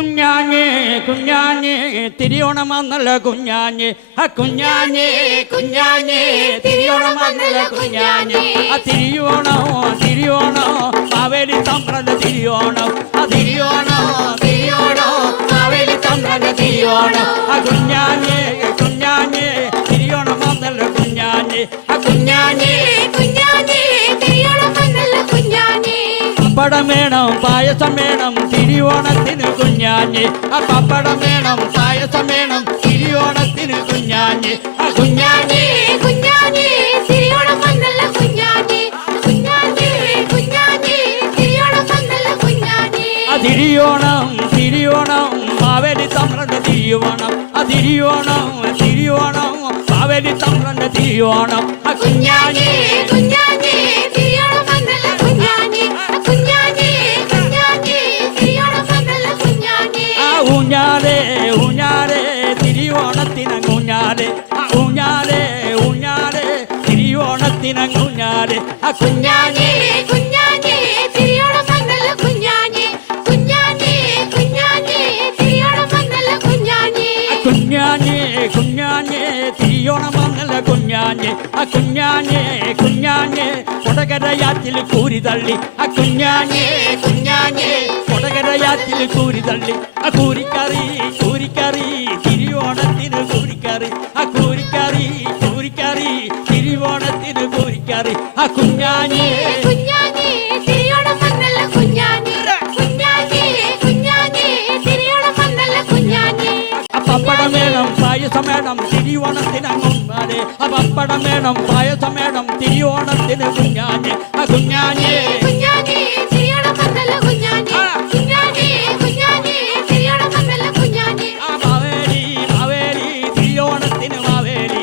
കുഞ്ഞാഞ്ഞേ കുഞ്ഞാഞ്ഞേ തിരിയോണം വന്നല്ല കുഞ്ഞാഞ്ഞേ. ആ കുഞ്ഞാഞ്ഞേ കുഞ്ഞാഞ്ഞേ തിരിയോണം വന്നല്ല കുഞ്ഞാഞ്ഞേ. ആ തിരിയോണോ തിരിയോണോ മാവേലി തമ്പ്രത തിരിയോണം. ആ തിരിയോണോ തിരിയോണോ മാവേലി തമ്പ്രത തിരിയോണം. ആ കുഞ്ഞാഞ്ഞേ പപ്പടം വേണം പായസം വേണം തിരുവോണത്തിന് കുഞ്ഞാഞ്ഞ്. ആ പപ്പടം വേണം പായസം വേണം തിരുവോണത്തിന് കുഞ്ഞാഞ്ഞ്. ആ കുഞ്ഞാഞ്ഞ് കുഞ്ഞാഞ്ഞ് തിരിയോണം തിരിയോണം വന്നല്ല തമ്രണ്ട് ആ തിരിയോണം തിരിയോണം ആ തിരിയോണം തിരിയോണം മാവേലി തമ്പ്രന്റെ തിരിയോണം. ആ കുഞ്ഞാഞ്ഞേ തിരിയോണത്തിനങ്ങൂഞ്ഞാലേ ആ കുഞ്ഞാഞ്ഞേ തിരിയോണം വന്നല്ല കുഞ്ഞാഞ്ഞേ. കുഞ്ഞാഞ്ഞേ കുഞ്ഞാഞ്ഞേ തിരിയോണം വന്നല്ല കുഞ്ഞാഞ്ഞേ. ആ കുഞ്ഞാഞ്ഞേ കുഞ്ഞാഞ്ഞേ തിരിയോണം വന്നല്ല കുഞ്ഞാഞ്ഞേ. ആ കുഞ്ഞാഞ്ഞേ കുഞ്ഞാഞ്ഞേ കൊടകരയാറ്റിൽ കൂരി തള്ളി. ആ കുഞ്ഞാഞ്ഞേ കുഞ്ഞാഞ്ഞേ കൊടകരയാറ്റിൽ കൂരി തള്ളി. ആ കൂരിക്കറി കൂരിക്കറി ആ പപ്പടം വേണം പായസം വേണം തിരുവോണത്തിനങ്ങുമ്പാടെ ആ പപ്പടം വേണം പായസം വേണം തിരുവോണത്തിന് കുഞ്ഞാഞ്ഞ് ആ കുഞ്ഞാഞ്ഞേ കുഞ്ഞാഞ്ഞേ കുഞ്ഞാഞ്ഞേ കുഞ്ഞാഞ്ഞേ കുഞ്ഞാഞ്ഞേ കുഞ്ഞാഞ്ഞേ ആ. മാവേലി മാവേലി മാവേലി.